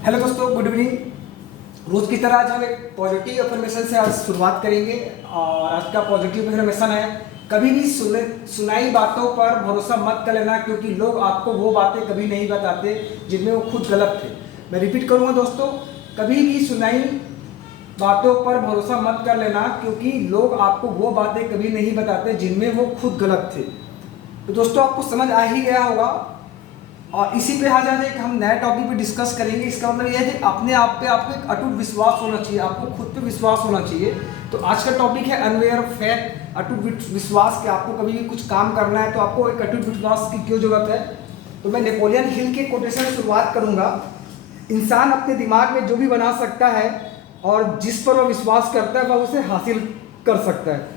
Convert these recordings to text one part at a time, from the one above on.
Hello दोस्तों, good evening. रोज की तरह आज हम एक पॉजिटिव अफर्मेशन से आज शुरुआत करेंगे। और आज का पॉजिटिव अफर्मेशन है, कभी भी सुनाई बातों पर भरोसा मत कर लेना, क्योंकि लोग आपको वो बातें कभी नहीं बताते जिनमें वो खुद गलत थे। मैं रिपीट करूँगा दोस्तों, कभी भी सुनाई बातों पर भरोसा मत कर लेना, क्योंकि लोग आपको वो बातें कभी नहीं बताते जिनमें वो खुद गलत थे। तो दोस्तों, आपको समझ आ ही गया होगा। और इसी पे आज एक हम नए टॉपिक पे डिस्कस करेंगे। इसका मतलब यह है कि अपने आप पे आपको एक अटूट विश्वास होना चाहिए, आपको खुद पे विश्वास होना चाहिए। तो आज का टॉपिक है अनवेयर फैक्ट, अटूट विश्वास। कि आपको कभी भी कुछ काम करना है तो आपको एक अटूट विश्वास की क्यों जरूरत है। तो मैं नेपोलियन हिल के कोटेशन से शुरुआत करूंगा। इंसान अपने दिमाग में जो भी बना सकता है और जिस पर वह विश्वास करता है वह उसे हासिल कर सकता है।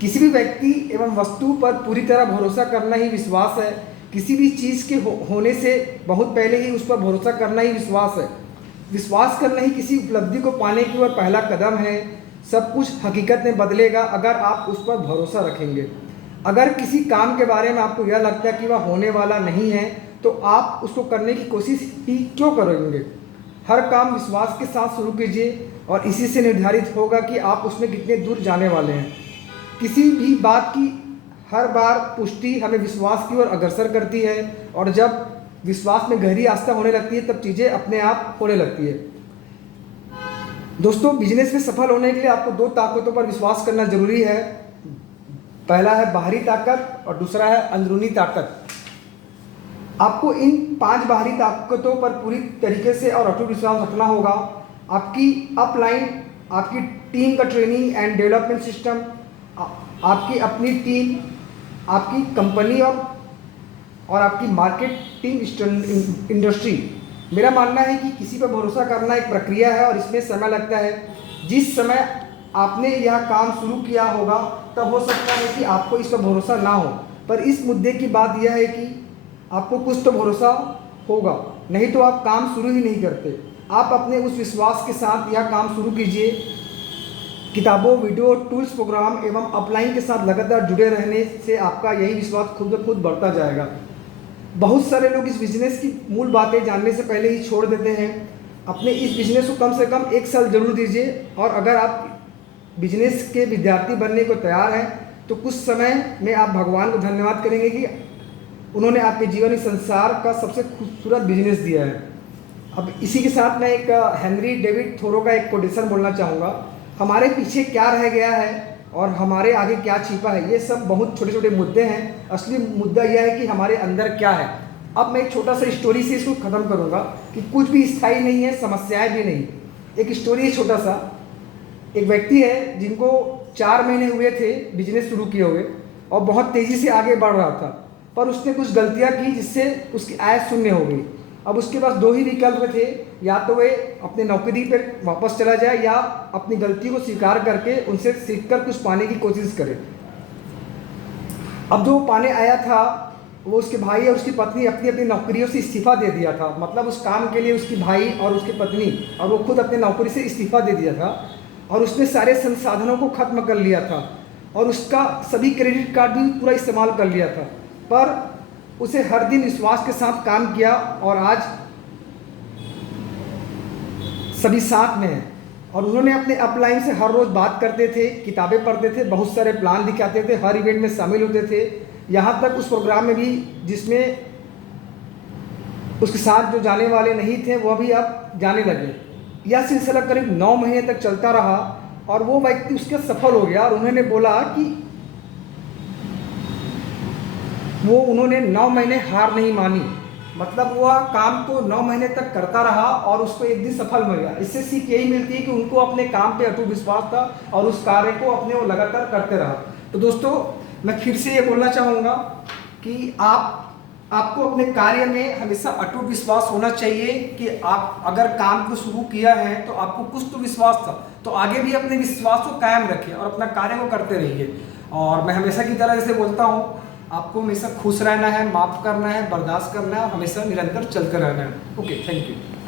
किसी भी व्यक्ति एवं वस्तु पर पूरी तरह भरोसा करना ही विश्वास है। किसी भी चीज़ के होने से बहुत पहले ही उस पर भरोसा करना ही विश्वास है। विश्वास करना ही किसी उपलब्धि को पाने की ओर पहला कदम है। सब कुछ हकीकत में बदलेगा अगर आप उस पर भरोसा रखेंगे। अगर किसी काम के बारे में आपको यह लगता है कि वह होने वाला नहीं है तो आप उसको करने की कोशिश ही क्यों करेंगे। हर काम विश्वास के साथ शुरू कीजिए और इसी से निर्धारित होगा कि आप उसमें कितने दूर जाने वाले हैं। किसी भी बात की हर बार पुष्टि हमें विश्वास की ओर अग्रसर करती है, और जब विश्वास में गहरी आस्था होने लगती है तब चीज़ें अपने आप होने लगती है। दोस्तों, बिजनेस में सफल होने के लिए आपको दो ताकतों पर विश्वास करना जरूरी है। पहला है बाहरी ताकत और दूसरा है अंदरूनी ताकत। आपको इन 5 बाहरी ताकतों पर पूरी तरीके से और अटूट विश्वास रखना होगा। आपकी अपलाइन, आपकी टीम का ट्रेनिंग एंड डेवलपमेंट सिस्टम, आपकी अपनी टीम, आपकी कंपनी और आपकी मार्केटिंग इंडस्ट्री। मेरा मानना है कि किसी पर भरोसा करना एक प्रक्रिया है और इसमें समय लगता है। जिस समय आपने यह काम शुरू किया होगा तब हो सकता है कि आपको इस पर भरोसा ना हो, पर इस मुद्दे की बात यह है कि आपको कुछ तो भरोसा होगा, नहीं तो आप काम शुरू ही नहीं करते। आप अपने उस विश्वास के साथ यह काम शुरू कीजिए। किताबों, वीडियो, टूल्स, प्रोग्राम एवं अपलाइन के साथ लगातार जुड़े रहने से आपका यही विश्वास खुद ब खुद बढ़ता जाएगा। बहुत सारे लोग इस बिजनेस की मूल बातें जानने से पहले ही छोड़ देते हैं। अपने इस बिजनेस को कम से कम 1 साल जरूर दीजिए, और अगर आप बिजनेस के विद्यार्थी बनने को तैयार हैं तो कुछ समय में आप भगवान को धन्यवाद करेंगे कि उन्होंने आपके जीवन इस संसार का सबसे खूबसूरत बिजनेस दिया है। अब इसी के साथ मैं एक हेनरी डेविड थोरो का एक कोटेशन बोलना चाहूँगा। हमारे पीछे क्या रह गया है और हमारे आगे क्या छिपा है, ये सब बहुत छोटे छोटे मुद्दे हैं। असली मुद्दा यह है कि हमारे अंदर क्या है। अब मैं एक छोटा सा स्टोरी से इसको ख़त्म करूँगा कि कुछ भी स्थायी नहीं है, समस्याएं भी नहीं। एक स्टोरी है छोटा सा। एक व्यक्ति है जिनको 4 महीने हुए थे बिजनेस शुरू किए हुए और बहुत तेज़ी से आगे बढ़ रहा था, पर उसने कुछ गलतियाँ की जिससे उसकी आय शून्य हो गई। अब उसके पास 2 ही विकल्प थे, या तो वे अपने नौकरी पर वापस चला जाए या अपनी गलती को स्वीकार करके उनसे सीखकर कुछ पाने की कोशिश करे। अब जो पाने आया था वो उसके भाई और उसकी पत्नी अपनी अपनी नौकरियों से इस्तीफा दे दिया था। मतलब उस काम के लिए उसकी भाई और उसकी पत्नी और वो खुद अपने नौकरी से इस्तीफा दे दिया था, और उसने सारे संसाधनों को खत्म कर लिया था और उसका सभी क्रेडिट कार्ड भी पूरा इस्तेमाल कर लिया था। पर उसे हर दिन विश्वास के साथ काम किया और आज सभी साथ में हैं। और उन्होंने अपने अपलाइन से हर रोज़ बात करते थे, किताबें पढ़ते थे, बहुत सारे प्लान दिखाते थे, हर इवेंट में शामिल होते थे। यहाँ तक उस प्रोग्राम में भी जिसमें उसके साथ जो जाने वाले नहीं थे वह भी अब जाने लगे। यह सिलसिला करीब 9 महीने तक चलता रहा और वो व्यक्ति उसके सफल हो गया। और उन्होंने बोला कि उन्होंने 9 महीने हार नहीं मानी। मतलब वह काम को 9 महीने तक करता रहा और उसको एक दिन सफल मिल गया। इससे सीख यही मिलती है कि उनको अपने काम पे अटूट विश्वास था और उस कार्य को अपने वो लगातार करते रहा। तो दोस्तों, मैं फिर से ये बोलना चाहूँगा कि आपको अपने कार्य में हमेशा अटूट विश्वास होना चाहिए। कि आप अगर काम को शुरू किया है तो आपको कुछ तो विश्वास था, तो आगे भी अपने विश्वास को कायम रखिए और अपना कार्य को करते रहिए। और मैं हमेशा की तरह जैसे बोलता हूँ, आपको हमेशा खुश रहना है, माफ़ करना है, बर्दाश्त करना है और हमेशा निरंतर चलते रहना है। Okay, thank you.